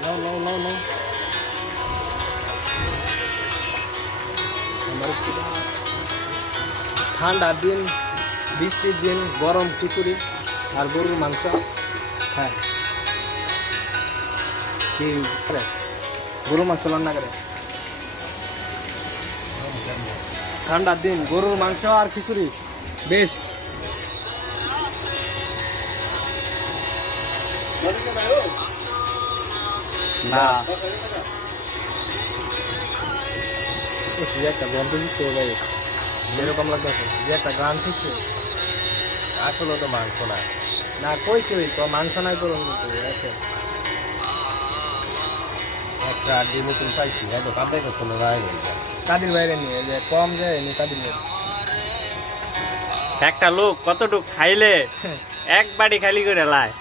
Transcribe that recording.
নাও নাও নাও নাও আমার ঠান্ডার দিন বৃষ্টির দিন গরম খিচুড়ি আর গরুর মাংস হ্যাঁ কি করে গরুর মাংস রান্না করে ঠান্ডার দিন গরুর মাংস আর খিচুড়ি বেশ না একটা গন্ধ দিচ্ছে ভাই এরকম লাগতেছে যে একটা গান শুনছে আসলে তো মাংস না না কই কই তো মাংস নাই তো আছে একটা আড্ডি মতন পাইছি হ্যাঁ তো কামড়াই করতো না রায় কাদির বাইরে নিয়ে যে কম যায় নি কাদির বাইরে একটা লোক কতটুক খাইলে এক বাড়ি খালি করে লায়